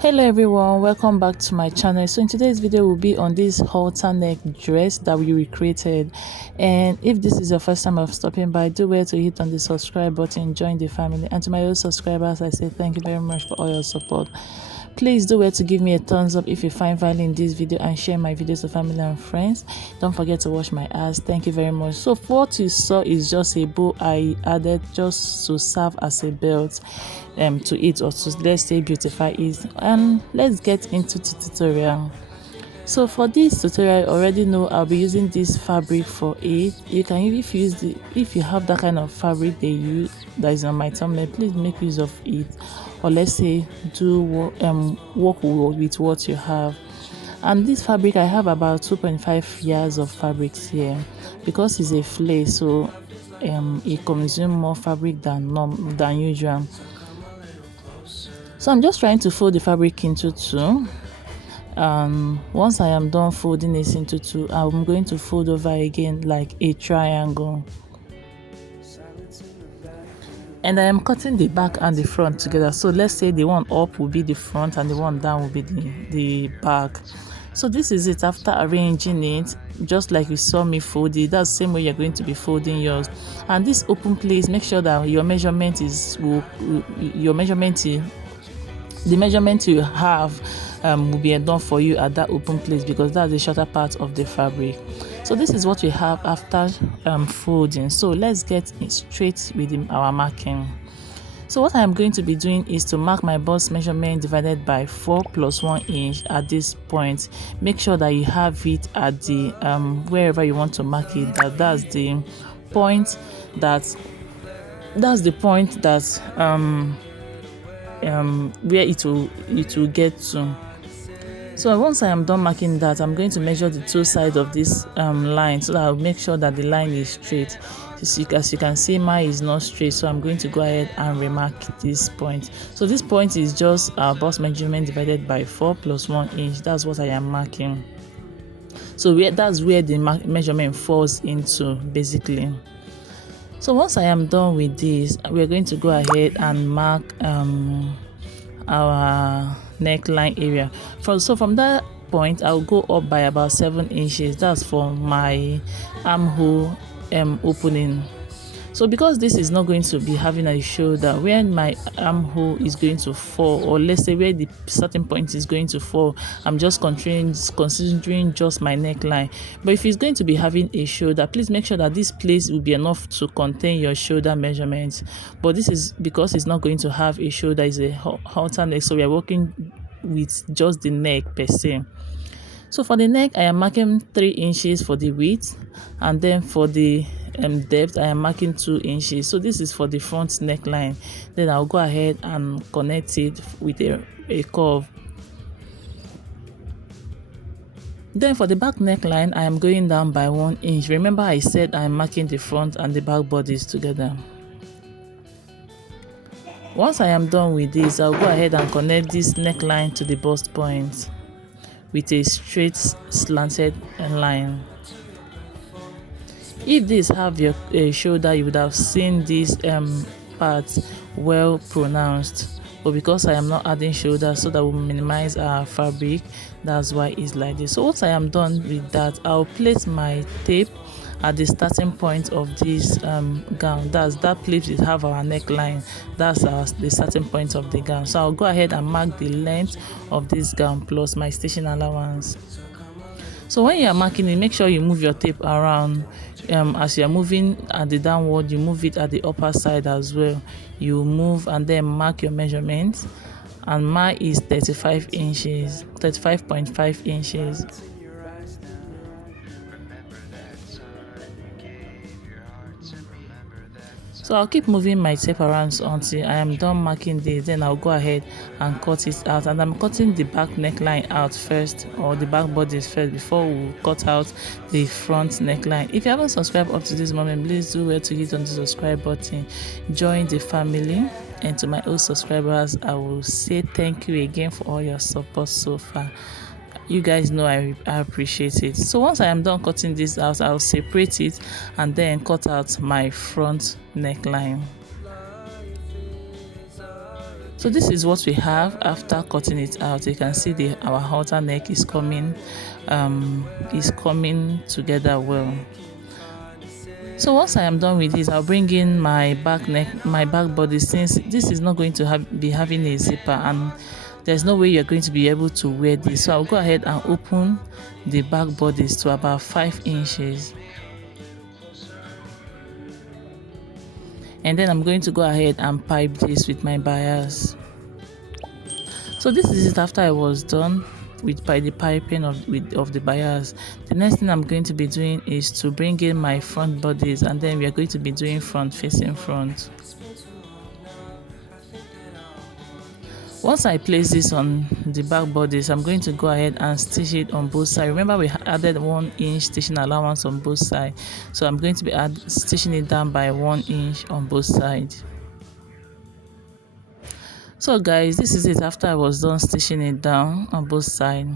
Hello everyone, welcome back to my channel. So in today's video will be on this halter neck dress that we recreated, and if this is your first time of stopping by, do well to hit on the subscribe button, join the family, and to my old subscribers I say thank you very much for all your support. Please do well to give me a thumbs up if you find value in this video, and share my videos to family and friends. Don't forget to wash my ass. Thank you very much. So what you saw is just a bow I added just to serve as a belt to it, or to, let's say, beautify it. And let's get into the tutorial. So for this tutorial, I already know I'll be using this fabric for it. You can, if you have that kind of fabric they use that is on my thumbnail, please make use of it, or let's say do work with what you have. And this fabric, I have about 2.5 yards of fabrics here, because it's a flay, so it consumes more fabric than usual. So I'm just trying to fold the fabric into two. Once I am done folding this into two, I'm going to fold over again like a triangle. And I am cutting the back and the front together. So let's say the one up will be the front and the one down will be the back. So this is it after arranging it, just like you saw me fold it. That's the same way you're going to be folding yours. And this open place, make sure that your measurement the measurement you have will be enough for you at that open place, because that's the shorter part of the fabric. So this is what we have after folding. So let's get straight with our marking. So what I'm going to be doing is to mark my bust measurement divided by 4 plus 1 inch at this point. Make sure that you have it at the wherever you want to mark it, that's the point that where it will get to. So once I am done marking that, I'm going to measure the two sides of this line, so that I'll make sure that the line is straight. As you can see, mine is not straight, so I'm going to go ahead and remark this point. So this point is just our bust measurement divided by 4 plus 1 inch. That's what I am marking. So that's where the measurement falls into, basically. So once I am done with this, we're going to go ahead and mark our neckline area. So from that point, I'll go up by about 7 inches. That's for my armhole opening. So because this is not going to be having a shoulder, where my armhole is going to fall, or let's say where the starting point is going to fall, I'm just considering just my neckline. But if it's going to be having a shoulder, please make sure that this place will be enough to contain your shoulder measurements. But this is because it's not going to have a shoulder, it's a halter neck, so we are working with just the neck per se. So for the neck, I am marking 3 inches for the width, and then for the depth, I am marking 2 inches. So this is for the front neckline. Then I'll go ahead and connect it with a curve. Then for the back neckline, I am going down by 1 inch. Remember, I said I am marking the front and the back bodies together. Once I am done with this, I'll go ahead and connect this neckline to the bust point with a straight slanted line. If this have your shoulder, you would have seen this part well pronounced, but because I am not adding shoulder, so that will minimize our fabric, that's why it's like this. So once I am done with that, I'll place my tape at the starting point of this gown. That's that place we have our neckline, that's the starting point of the gown. So I'll go ahead and mark the length of this gown plus my stitching allowance. So when you are marking it, make sure you move your tape around. As you are moving at the downward, you move it at the upper side as well. You move and then mark your measurements, and mine is 35.5 inches. So I'll keep moving my tape around until I am done marking this. Then I'll go ahead and cut it out, and I'm cutting the back neckline out first, or the back bodies first, before we cut out the front neckline. If you haven't subscribed up to this moment, please do well to hit on the subscribe button, join the family. And to my old subscribers, I will say thank you again for all your support so far. You guys know I appreciate it. So once I am done cutting this out, I'll separate it and then cut out my front neckline. So this is what we have after cutting it out. You can see our halter neck is coming together well. So once I am done with this, I'll bring in my back body, since this is not going to be having a zipper and there's no way you're going to be able to wear this. So I'll go ahead and open the back bodice to about 5 inches. And then I'm going to go ahead and pipe this with my bias. So this is it after I was done by the piping of the bias. The next thing I'm going to be doing is to bring in my front bodies, and then we are going to be doing front facing front. Once I place this on the back bodies, I'm going to go ahead and stitch it on both sides. Remember, we added 1 inch stitching allowance on both sides, so I'm going to be stitching it down by 1 inch on both sides. So guys, this is it after I was done stitching it down on both sides.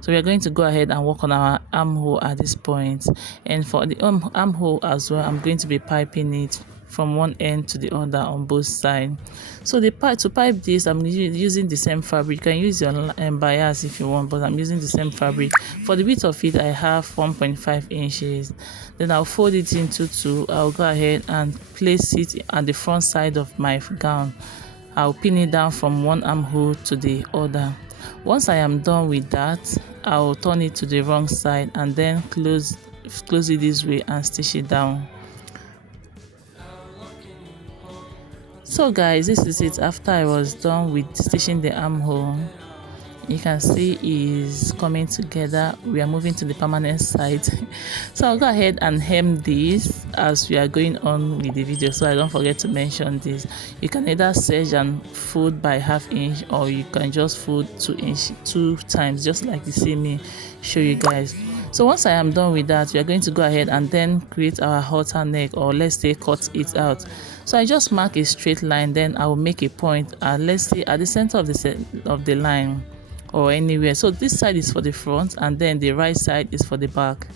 So we are going to go ahead and work on our armhole at this point, and for the armhole as well, I'm going to be piping it from one end to the other on both sides. So to pipe this, I'm using the same fabric. You can use your bias if you want, but I'm using the same fabric. For the width of it, I have 1.5 inches. Then I'll fold it into 2. I'll go ahead and place it at the front side of my gown. I'll pin it down from one armhole to the other. Once I am done with that, I'll turn it to the wrong side and then close it this way and stitch it down. So guys, this is it after I was done with stitching the armhole. You can see is coming together. We are moving to the permanent side. So I'll go ahead and hem this as we are going on with the video, so I don't forget to mention this. You can either serge and fold by 1/2 inch, or you can just fold 2 times, just like you see me show you guys. So once I am done with that, we are going to go ahead and then create our halter neck, or let's say cut it out. So I just mark a straight line, then I will make a point let's say at the center of the line, or anywhere. So this side is for the front, and then the right side is for the back.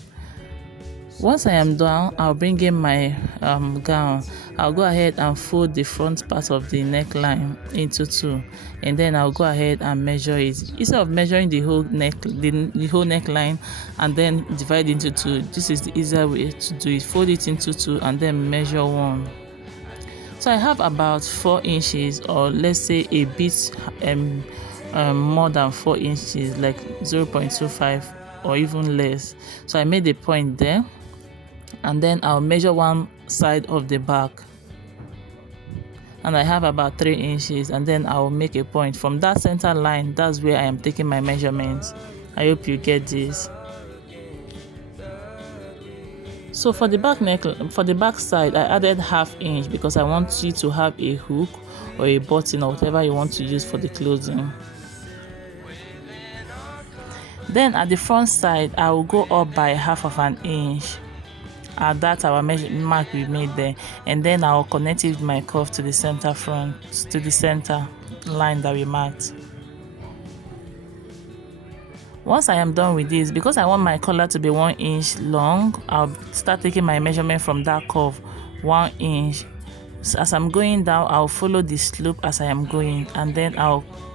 Once I am done, I'll bring in my gown. I'll go ahead and fold the front part of the neckline into 2, and then I'll go ahead and measure it. Instead of measuring the whole neckline and then divide into 2, this is the easier way to do it. Fold it into 2 and then measure 1. So I have about 4 inches, or let's say a bit more than 4 inches, like 0.25 or even less. So I made a point there, and then I'll measure one side of the back, and I have about 3 inches, and then I'll make a point from that center line. That's where I am taking my measurements. I hope you get this. So for the back side, I added 1/2 inch because I want you to have a hook or a button or whatever you want to use for the closing. Then at the front side, I will go up by 1/2 inch. That's our mark we made there, and then I'll connect it with my cuff to the center line that we marked. Once I am done with this, because I want my collar to be 1 inch long, I'll start taking my measurement from that curve, 1 inch. So as I'm going down, I'll follow the slope as I am going, and then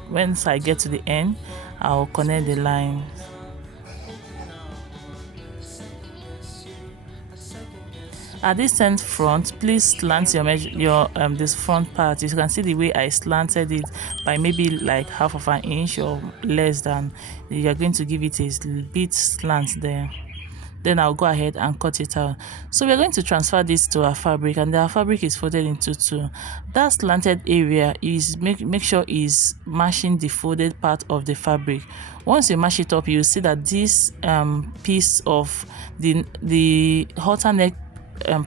once I get to the end, I'll connect the line. At this end front, please slant your this front part. You can see the way I slanted it by maybe like 1/2 inch or less than. You are going to give it a bit slant there. Then I'll go ahead and cut it out. So we're going to transfer this to our fabric, and our fabric is folded into 2. That slanted area is make sure is matching the folded part of the fabric. Once you mash it up, you see that this piece of the halter neck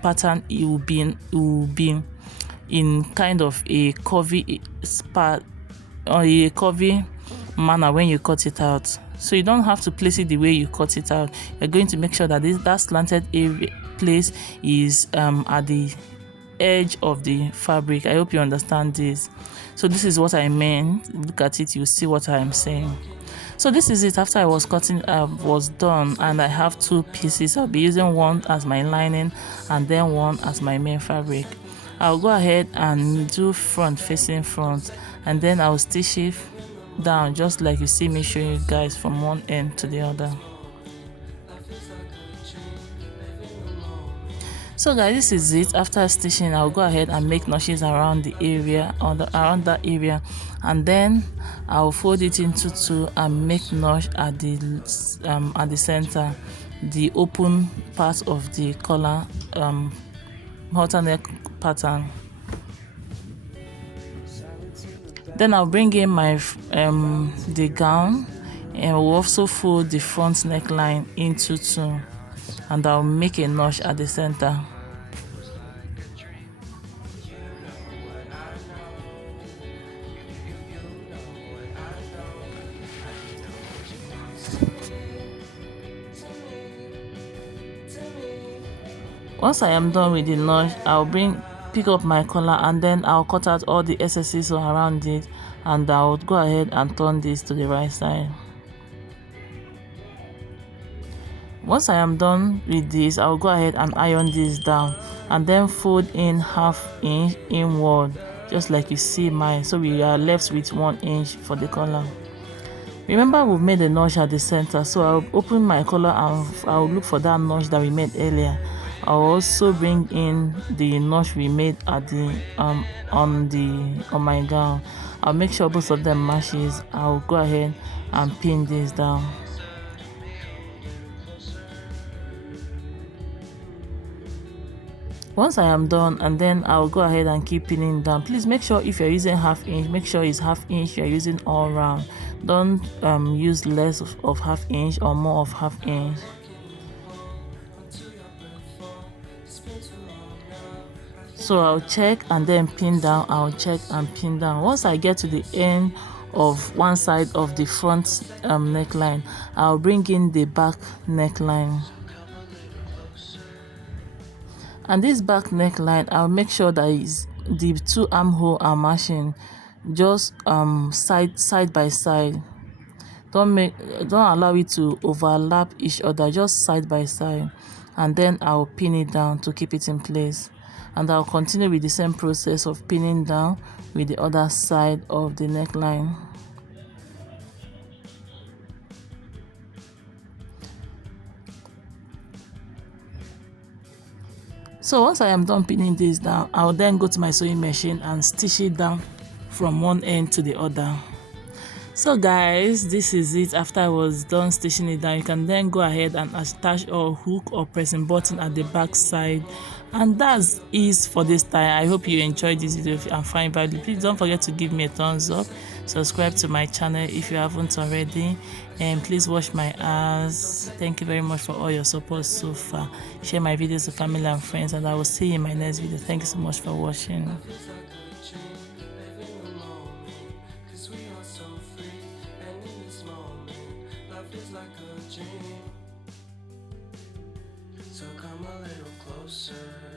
pattern, it will be in kind of a curvy spot or a curvy manner when you cut it out. So you don't have to place it the way you cut it out. You're going to make sure that that slanted area place is at the edge of the fabric. I hope you understand this. So this is what I meant. Look at it, you see what I am saying. So this is it after I was cutting was done, and I have 2 pieces. I'll be using one as my lining and then one as my main fabric. I'll go ahead and do front facing front. and then I'll stitch it down just like you see me showing you guys from one end to the other. So guys, this is it. After stitching, I'll go ahead and make notches around the area around that area, and then I'll fold it into two and make notch at the center, the open part of the collar halter neck pattern. Then I'll bring in my the gown, and we'll also fold the front neckline into two, and I'll make a notch at the center. Once I am done with the notch, I'll pick up my collar, and then I'll cut out all the excesses around it, and I'll go ahead and turn this to the right side. Once I am done with this, I'll go ahead and iron this down, and then fold in 1/2 inch inward, just like you see mine, so we are left with 1 inch for the collar. Remember, we've made a notch at the center, so I'll open my collar and I'll look for that notch that we made earlier. I'll also bring in the notch we made at the on my gown. I'll make sure both of them matches. I'll go ahead and pin this down. Once I am done, and then I'll go ahead and keep pinning down. Please make sure if you're using 1/2 inch, make sure it's 1/2 inch you're using all round. Don't use less of 1/2 inch or more of 1/2 inch. So I'll check and then pin down, I'll check and pin down. Once I get to the end of one side of the front neckline, I'll bring in the back neckline. And this back neckline, I'll make sure that the two armholes are matching, just side by side. Don't allow it to overlap each other, just side by side. And then I'll pin it down to keep it in place. And I'll continue with the same process of pinning down with the other side of the neckline. So once I am done pinning this down, I'll then go to my sewing machine and stitch it down from one end to the other. So guys, this is it. After I was done stitching it down, you can then go ahead and attach a hook or pressing button at the back side, and that's it for this time. I hope you enjoyed this video and find value. Please don't forget to give me a thumbs up, subscribe to my channel if you haven't already, and please watch my ads. Thank you very much for all your support so far. Share my videos to family and friends, and I will see you in my next video. Thank you so much for watching. So come a little closer.